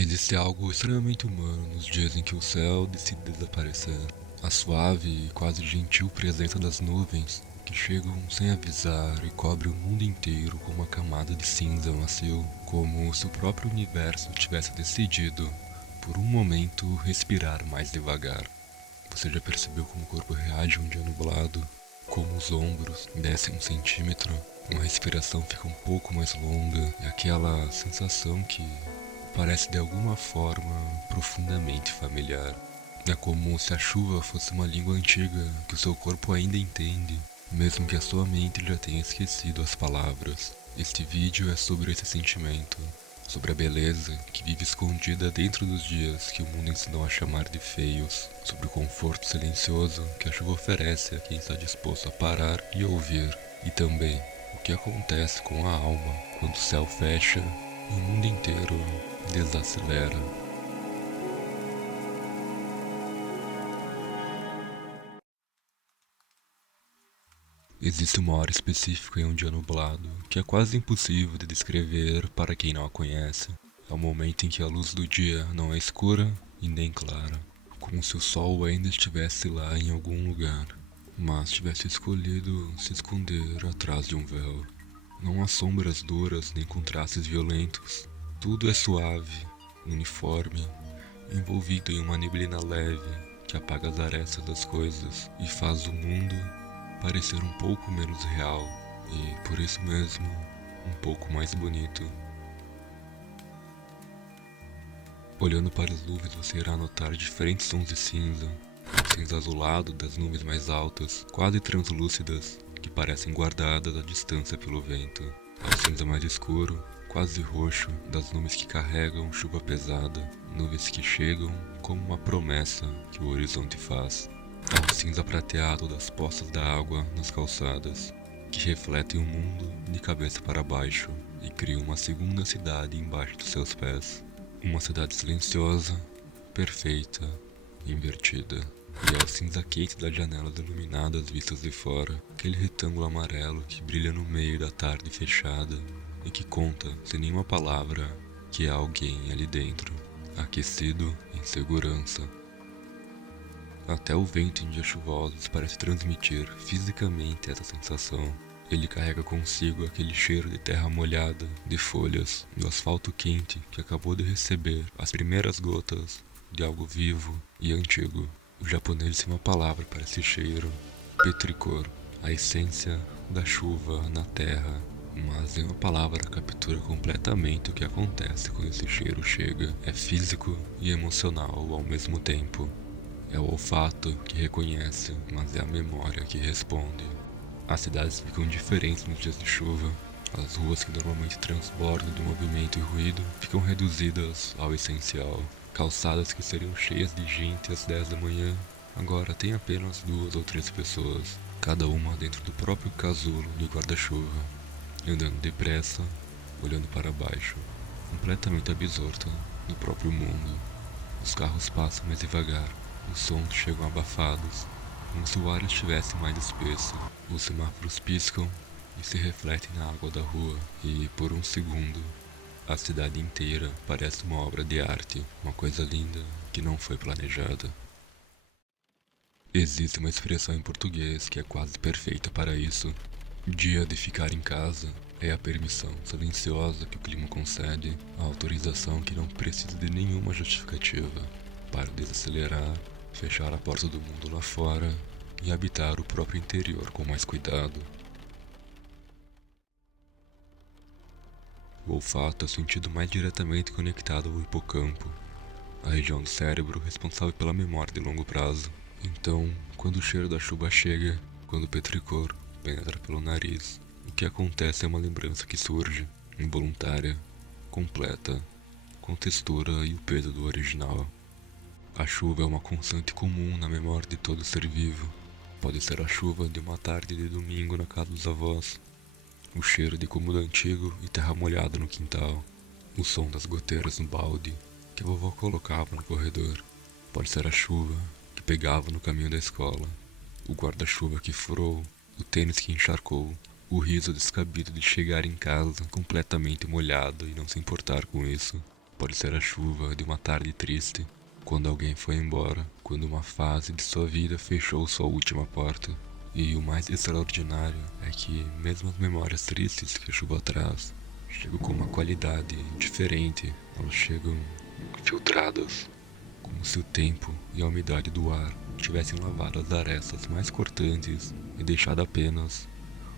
Existe algo extremamente humano nos dias em que o céu decide desaparecer. A suave e quase gentil presença das nuvens que chegam sem avisar e cobrem o mundo inteiro com uma camada de cinza macio, como se o próprio universo tivesse decidido, por um momento, respirar mais devagar. Você já percebeu como o corpo reage um dia nublado? Como os ombros descem 1 centímetro, uma respiração fica um pouco mais longa e aquela sensação que parece de alguma forma profundamente familiar. É como se a chuva fosse uma língua antiga que o seu corpo ainda entende, mesmo que a sua mente já tenha esquecido as palavras. Este vídeo é sobre esse sentimento, sobre a beleza que vive escondida dentro dos dias que o mundo ensinou a chamar de feios, sobre o conforto silencioso que a chuva oferece a quem está disposto a parar e ouvir, e também o que acontece com a alma quando o céu fecha e o mundo inteiro desacelera. Existe uma hora específica em um dia nublado que é quase impossível de descrever para quem não a conhece. É o momento em que a luz do dia não é escura e nem clara, como se o sol ainda estivesse lá em algum lugar, mas tivesse escolhido se esconder atrás de um véu. Não há sombras duras nem contrastes violentos. Tudo é suave, uniforme, envolvido em uma neblina leve que apaga as arestas das coisas e faz o mundo parecer um pouco menos real e, por isso mesmo, um pouco mais bonito. Olhando para as nuvens, você irá notar diferentes tons de cinza, o cinza azulado das nuvens mais altas, quase translúcidas, que parecem guardadas à distância pelo vento, ao cinza mais escuro, quase roxo, das nuvens que carregam chuva pesada, nuvens que chegam como uma promessa que o horizonte faz, ao cinza prateado das poças da água nas calçadas, que refletem o mundo de cabeça para baixo e criam uma segunda cidade embaixo dos seus pés. Uma cidade silenciosa, perfeita, invertida. E ao cinza quente das janelas iluminadas vistas de fora, aquele retângulo amarelo que brilha no meio da tarde fechada e que conta, sem nenhuma palavra, que há alguém ali dentro, aquecido em segurança. Até o vento em dias chuvosos parece transmitir fisicamente essa sensação. Ele carrega consigo aquele cheiro de terra molhada, de folhas, do asfalto quente que acabou de receber as primeiras gotas de algo vivo e antigo. O japonês tem uma palavra para esse cheiro: petricor, a essência da chuva na terra. Mas nenhuma palavra captura completamente o que acontece quando esse cheiro chega. É físico e emocional ao mesmo tempo. É o olfato que reconhece, mas é a memória que responde. As cidades ficam diferentes nos dias de chuva. As ruas que normalmente transbordam de movimento e ruído ficam reduzidas ao essencial. Calçadas que seriam cheias de gente às 10 da manhã, agora tem apenas 2 ou 3 pessoas, cada uma dentro do próprio casulo de guarda-chuva, andando depressa, olhando para baixo, completamente absorta no próprio mundo. Os carros passam mais devagar, os sons chegam abafados, como se o ar estivesse mais espesso. Os semáforos piscam e se refletem na água da rua, e por um segundo, a cidade inteira parece uma obra de arte, uma coisa linda que não foi planejada. Existe uma expressão em português que é quase perfeita para isso. Dia de ficar em casa é a permissão silenciosa que o clima concede, a autorização que não precisa de nenhuma justificativa para desacelerar, fechar a porta do mundo lá fora e habitar o próprio interior com mais cuidado. O olfato é o sentido mais diretamente conectado ao hipocampo, a região do cérebro responsável pela memória de longo prazo. Então, quando o cheiro da chuva chega, quando o petricor penetra pelo nariz, o que acontece é uma lembrança que surge, involuntária, completa, com textura e o peso do original. A chuva é uma constante comum na memória de todo ser vivo. Pode ser a chuva de uma tarde de domingo na casa dos avós, o cheiro de cômodo antigo e terra molhada no quintal, o som das goteiras no balde que a vovó colocava no corredor. Pode ser a chuva que pegava no caminho da escola, o guarda-chuva que furou, o tênis que encharcou, o riso descabido de chegar em casa completamente molhado e não se importar com isso. Pode ser a chuva de uma tarde triste, quando alguém foi embora, quando uma fase de sua vida fechou sua última porta. E o mais extraordinário é que, mesmo as memórias tristes que a chuva traz, chegam com uma qualidade diferente. Elas chegam filtradas, como se o tempo e a umidade do ar tivessem lavado as arestas mais cortantes e deixado apenas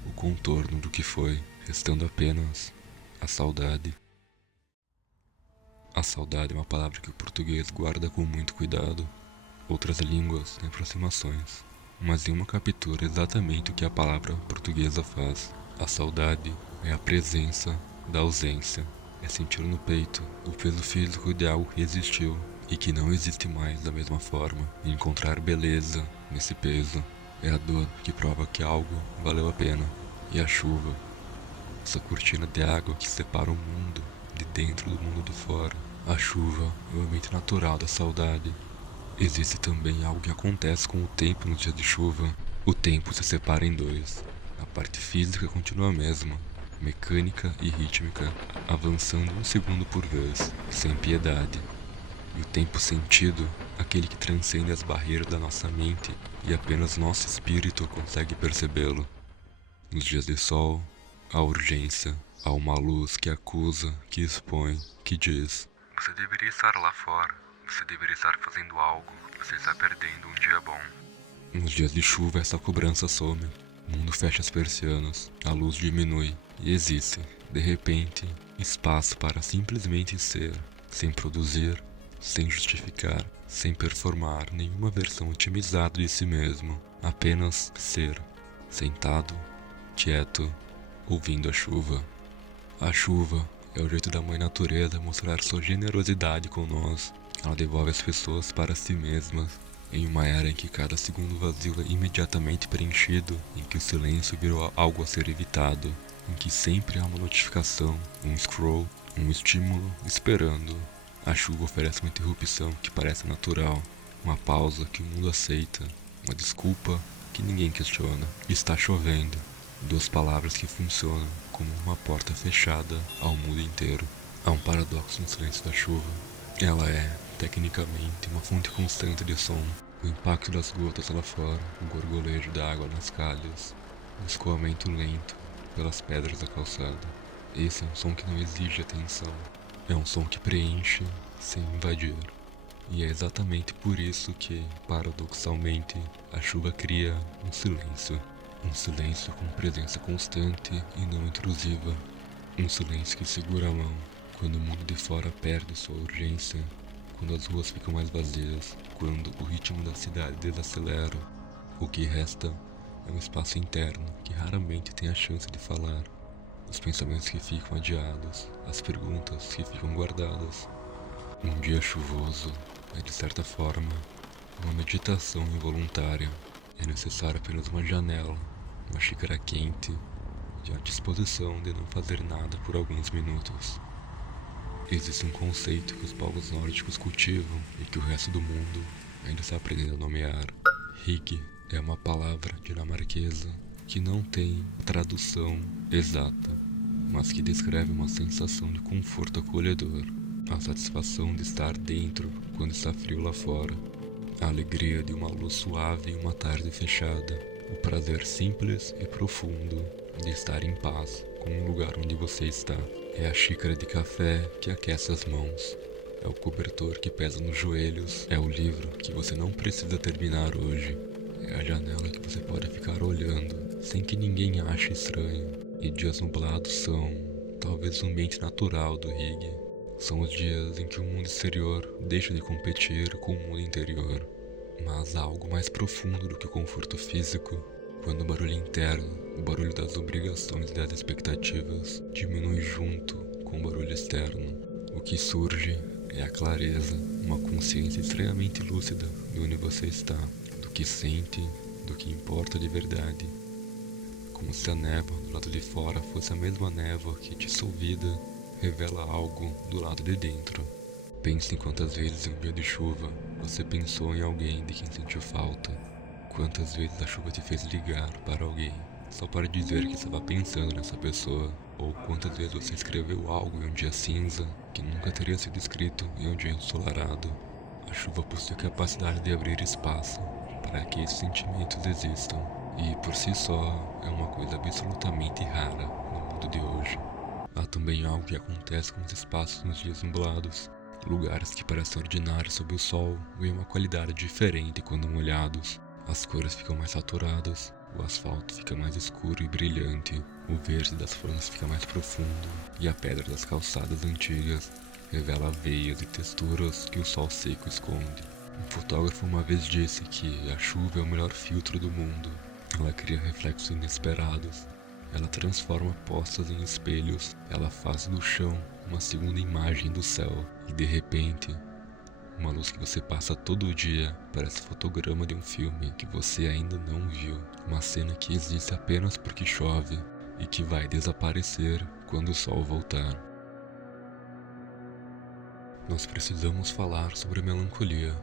o contorno do que foi, restando apenas a saudade. A saudade é uma palavra que o português guarda com muito cuidado. Outras línguas têm aproximações, mas nenhuma captura exatamente o que a palavra portuguesa faz. A saudade é a presença da ausência, é sentir no peito o peso físico de algo que existiu e que não existe mais da mesma forma, e encontrar beleza nesse peso. É a dor que prova que algo valeu a pena. E a chuva, essa cortina de água que separa o mundo de dentro do mundo de fora. A chuva é o elemento natural da saudade. Existe também algo que acontece com o tempo nos dias de chuva. O tempo se separa em dois. A parte física continua a mesma, mecânica e rítmica, avançando um segundo por vez, sem piedade. E o tempo sentido, aquele que transcende as barreiras da nossa mente e apenas nosso espírito consegue percebê-lo. Nos dias de sol, há urgência, há uma luz que acusa, que expõe, que diz: você deveria estar lá fora, você deveria estar fazendo algo, você está perdendo um dia bom. Nos dias de chuva essa cobrança some, o mundo fecha as persianas, a luz diminui e existe, de repente, espaço para simplesmente ser, sem produzir, sem justificar, sem performar nenhuma versão otimizada de si mesmo, apenas ser, sentado, quieto, ouvindo a chuva. A chuva é o jeito da mãe natureza mostrar sua generosidade com nós. Ela devolve as pessoas para si mesmas, em uma era em que cada segundo vazio é imediatamente preenchido, em que o silêncio virou algo a ser evitado, em que sempre há uma notificação, um scroll, um estímulo esperando. A chuva oferece uma interrupção que parece natural, uma pausa que o mundo aceita, uma desculpa que ninguém questiona. Está chovendo. Duas palavras que funcionam como uma porta fechada ao mundo inteiro. Há um paradoxo no silêncio da chuva. Ela é, tecnicamente, uma fonte constante de som. O impacto das gotas lá fora, o gorgolejo da água nas calhas, o escoamento lento pelas pedras da calçada. Esse é um som que não exige atenção. É um som que preenche sem invadir. E é exatamente por isso que, paradoxalmente, a chuva cria um silêncio. Um silêncio com presença constante e não intrusiva. Um silêncio que segura a mão quando o mundo de fora perde sua urgência, quando as ruas ficam mais vazias, quando o ritmo da cidade desacelera. O que resta é um espaço interno que raramente tem a chance de falar. Os pensamentos que ficam adiados, as perguntas que ficam guardadas. Um dia chuvoso é, de certa forma, uma meditação involuntária. É necessário apenas uma janela, uma xícara quente e a disposição de não fazer nada por alguns minutos. Existe um conceito que os povos nórdicos cultivam e que o resto do mundo ainda está aprendendo a nomear. Hygge é uma palavra dinamarquesa que não tem tradução exata, mas que descreve uma sensação de conforto acolhedor, a satisfação de estar dentro quando está frio lá fora, a alegria de uma luz suave em uma tarde fechada, o prazer simples e profundo de estar em paz com o lugar onde você está. É a xícara de café que aquece as mãos, é o cobertor que pesa nos joelhos, é o livro que você não precisa terminar hoje, é a janela que você pode ficar olhando sem que ninguém ache estranho. E dias nublados são, talvez, o ambiente natural do Hygge. São os dias em que o mundo exterior deixa de competir com o mundo interior. Mas há algo mais profundo do que o conforto físico, quando o barulho interno, o barulho das obrigações e das expectativas, diminui junto com o barulho externo. O que surge é a clareza, uma consciência extremamente lúcida de onde você está, do que sente, do que importa de verdade. Como se a névoa do lado de fora fosse a mesma névoa que, dissolvida, revela algo do lado de dentro. Pense em quantas vezes em um dia de chuva você pensou em alguém de quem sentiu falta. Quantas vezes a chuva te fez ligar para alguém só para dizer que estava pensando nessa pessoa. Ou quantas vezes você escreveu algo em um dia cinza que nunca teria sido escrito em um dia ensolarado. A chuva possui a capacidade de abrir espaço para que esses sentimentos existam, e por si só é uma coisa absolutamente rara no mundo de hoje. Há também algo que acontece com os espaços nos dias nublados. Lugares que parecem ordinários sob o sol ganham uma qualidade diferente quando molhados. As cores ficam mais saturadas, o asfalto fica mais escuro e brilhante, o verde das flores fica mais profundo e a pedra das calçadas antigas revela veias e texturas que o sol seco esconde. Um fotógrafo uma vez disse que a chuva é o melhor filtro do mundo. Ela cria reflexos inesperados, ela transforma postas em espelhos, ela faz do chão uma segunda imagem do céu e de repente, uma luz que você passa todo dia parece fotograma de um filme que você ainda não viu. Uma cena que existe apenas porque chove e que vai desaparecer quando o sol voltar. Nós precisamos falar sobre a melancolia,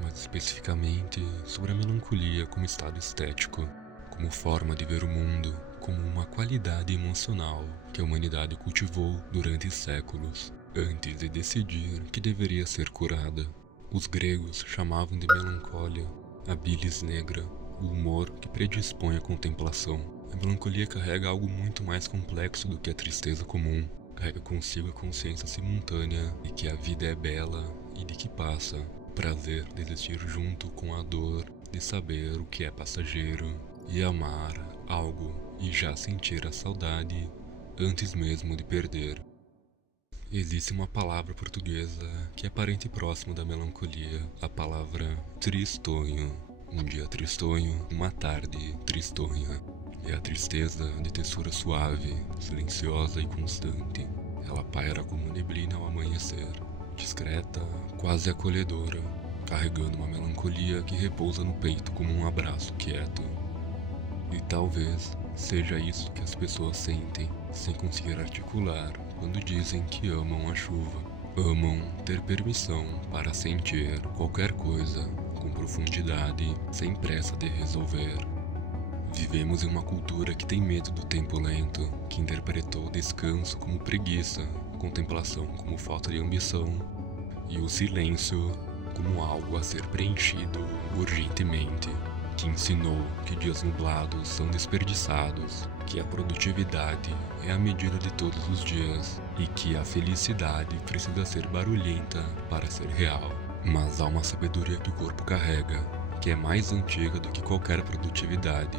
mais especificamente sobre a melancolia como estado estético, como forma de ver o mundo, como uma qualidade emocional que a humanidade cultivou durante séculos, antes de decidir que deveria ser curada. Os gregos chamavam de melancólia a bilis negra, o humor que predispõe à contemplação. A melancolia carrega algo muito mais complexo do que a tristeza comum. Carrega consigo a consciência simultânea de que a vida é bela e de que passa. O prazer de existir junto com a dor de saber o que é passageiro e amar algo e já sentir a saudade antes mesmo de perder. Existe uma palavra portuguesa que é parente próximo da melancolia, a palavra tristonho. Um dia tristonho, uma tarde tristonha. É a tristeza de textura suave, silenciosa e constante. Ela paira como neblina ao amanhecer, discreta, quase acolhedora, carregando uma melancolia que repousa no peito como um abraço quieto. E talvez seja isso que as pessoas sentem, sem conseguir articular, quando dizem que amam a chuva. Amam ter permissão para sentir qualquer coisa com profundidade, sem pressa de resolver. Vivemos em uma cultura que tem medo do tempo lento, que interpretou o descanso como preguiça, a contemplação como falta de ambição e o silêncio como algo a ser preenchido urgentemente, que ensinou que dias nublados são desperdiçados, que a produtividade é a medida de todos os dias e que a felicidade precisa ser barulhenta para ser real. Mas há uma sabedoria que o corpo carrega, que é mais antiga do que qualquer produtividade.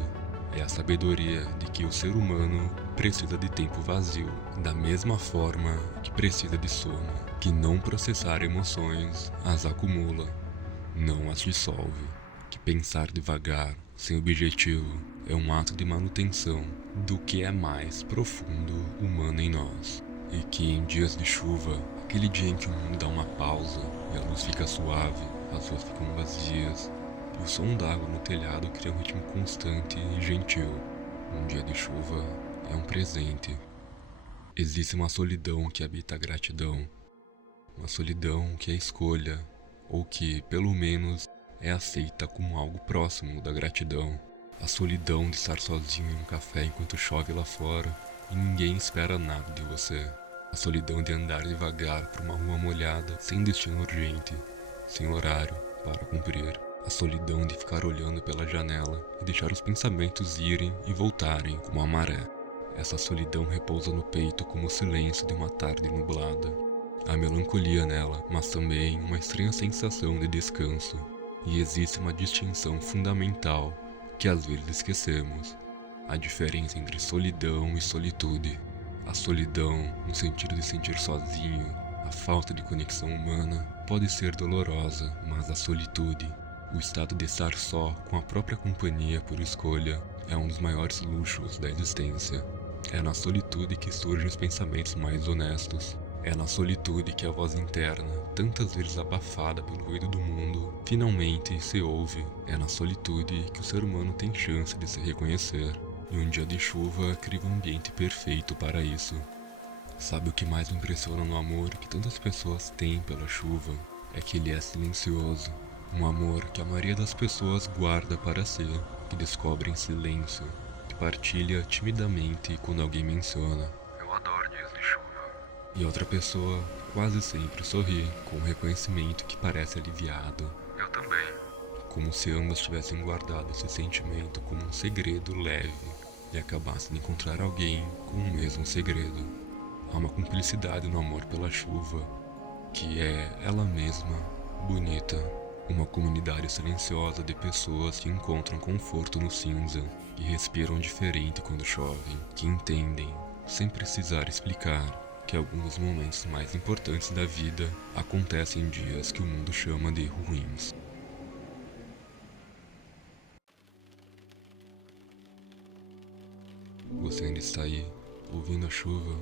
É a sabedoria de que o ser humano precisa de tempo vazio, da mesma forma que precisa de sono, que não processar emoções as acumula, não as dissolve, que pensar devagar, sem objetivo, é um ato de manutenção do que é mais profundo humano em nós, e que em dias de chuva, aquele dia em que o mundo dá uma pausa e a luz fica suave, as ruas ficam vazias, e o som d'água no telhado cria um ritmo constante e gentil. Um dia de chuva é um presente. Existe uma solidão que habita a gratidão. Uma solidão que é escolha, ou que, pelo menos, é aceita como algo próximo da gratidão. A solidão de estar sozinho em um café enquanto chove lá fora e ninguém espera nada de você. A solidão de andar devagar por uma rua molhada, sem destino urgente, sem horário para cumprir. A solidão de ficar olhando pela janela e deixar os pensamentos irem e voltarem como a maré. Essa solidão repousa no peito como o silêncio de uma tarde nublada. Há melancolia nela, mas também uma estranha sensação de descanso. E existe uma distinção fundamental que às vezes esquecemos. A diferença entre solidão e solitude. A solidão, no sentido de sentir sozinho, a falta de conexão humana, pode ser dolorosa, mas a solitude, o estado de estar só com a própria companhia por escolha, é um dos maiores luxos da existência. É na solitude que surgem os pensamentos mais honestos. É na solitude que a voz interna, tantas vezes abafada pelo ruído do mundo, finalmente se ouve. É na solitude que o ser humano tem chance de se reconhecer. E um dia de chuva cria um ambiente perfeito para isso. Sabe o que mais me impressiona no amor que tantas pessoas têm pela chuva? É que ele é silencioso. Um amor que a maioria das pessoas guarda para si, que descobre em silêncio, partilha timidamente quando alguém menciona: "Eu adoro dias de chuva." E outra pessoa quase sempre sorri com um reconhecimento que parece aliviado. "Eu também." Como se ambas tivessem guardado esse sentimento como um segredo leve e acabassem de encontrar alguém com o mesmo segredo. Há uma cumplicidade no amor pela chuva, que é ela mesma bonita. Uma comunidade silenciosa de pessoas que encontram conforto no cinza, que respiram diferente quando chove, que entendem, sem precisar explicar, que alguns dos momentos mais importantes da vida acontecem em dias que o mundo chama de ruins. Você ainda está aí, ouvindo a chuva?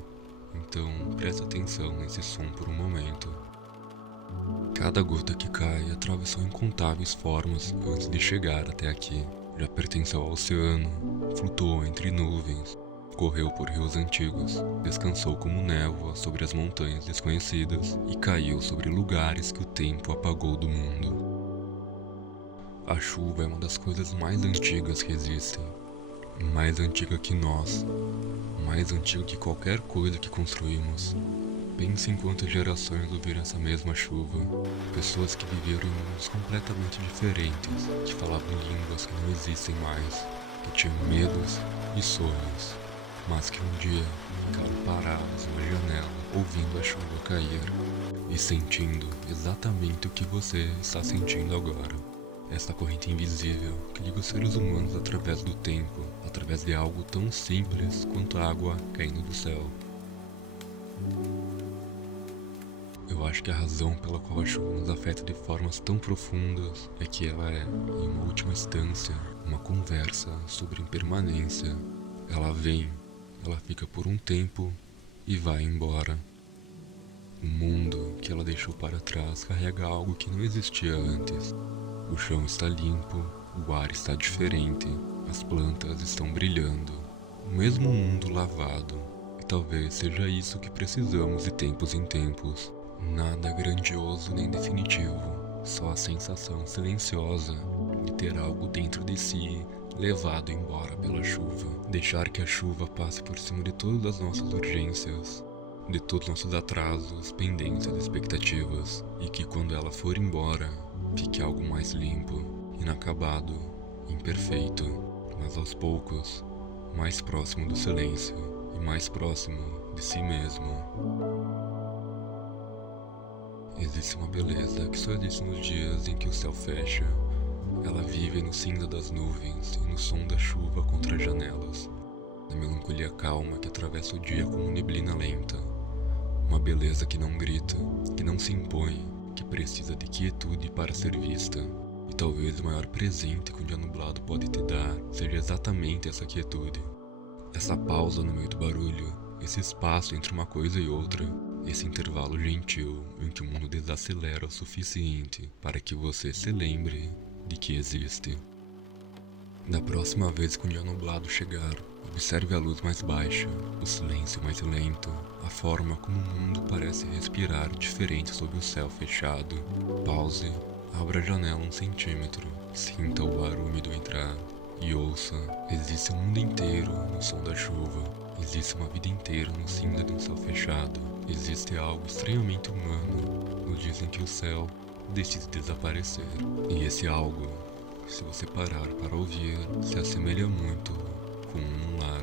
Então preste atenção nesse som por um momento. Cada gota que cai atravessou incontáveis formas antes de chegar até aqui. Já pertenceu ao oceano, flutuou entre nuvens, correu por rios antigos, descansou como névoa sobre as montanhas desconhecidas e caiu sobre lugares que o tempo apagou do mundo. A chuva é uma das coisas mais antigas que existem. Mais antiga que nós, mais antiga que qualquer coisa que construímos. Pense em quantas gerações ouviram essa mesma chuva. Pessoas que viveram em mundos completamente diferentes, que falavam línguas que não existem mais, que tinham medos e sonhos, mas que um dia ficaram parados numa janela, ouvindo a chuva cair e sentindo exatamente o que você está sentindo agora. Essa corrente invisível que liga os seres humanos através do tempo, através de algo tão simples quanto a água caindo do céu. Eu acho que a razão pela qual a chuva nos afeta de formas tão profundas é que ela é, em uma última instância, uma conversa sobre impermanência. Ela vem, ela fica por um tempo e vai embora. O mundo que ela deixou para trás carrega algo que não existia antes. O chão está limpo, o ar está diferente, as plantas estão brilhando. O mesmo mundo lavado, e talvez seja isso que precisamos de tempos em tempos. Nada grandioso nem definitivo, só a sensação silenciosa de ter algo dentro de si levado embora pela chuva. Deixar que a chuva passe por cima de todas as nossas urgências, de todos nossos atrasos, pendências, expectativas, e que quando ela for embora, fique algo mais limpo, inacabado, imperfeito, mas aos poucos, mais próximo do silêncio e mais próximo de si mesmo. Existe uma beleza que só existe nos dias em que o céu fecha. Ela vive no cinza das nuvens e no som da chuva contra as janelas, na melancolia calma que atravessa o dia como neblina lenta. Uma beleza que não grita, que não se impõe, que precisa de quietude para ser vista. E talvez o maior presente que um dia nublado pode te dar seja exatamente essa quietude. Essa pausa no meio do barulho, esse espaço entre uma coisa e outra, esse intervalo gentil em que o mundo desacelera o suficiente para que você se lembre de que existe. Da próxima vez que um dia nublado chegar, observe a luz mais baixa, o silêncio mais lento, a forma como o mundo parece respirar diferente sob o céu fechado. Pause, abra a janela 1 centímetro, sinta o ar úmido entrar e ouça. Existe um mundo inteiro no som da chuva, existe uma vida inteira no cinza de um céu fechado, existe algo extremamente humano nos dias em que o céu decide desaparecer. E esse algo, se você parar para ouvir, se assemelha muito com um lar.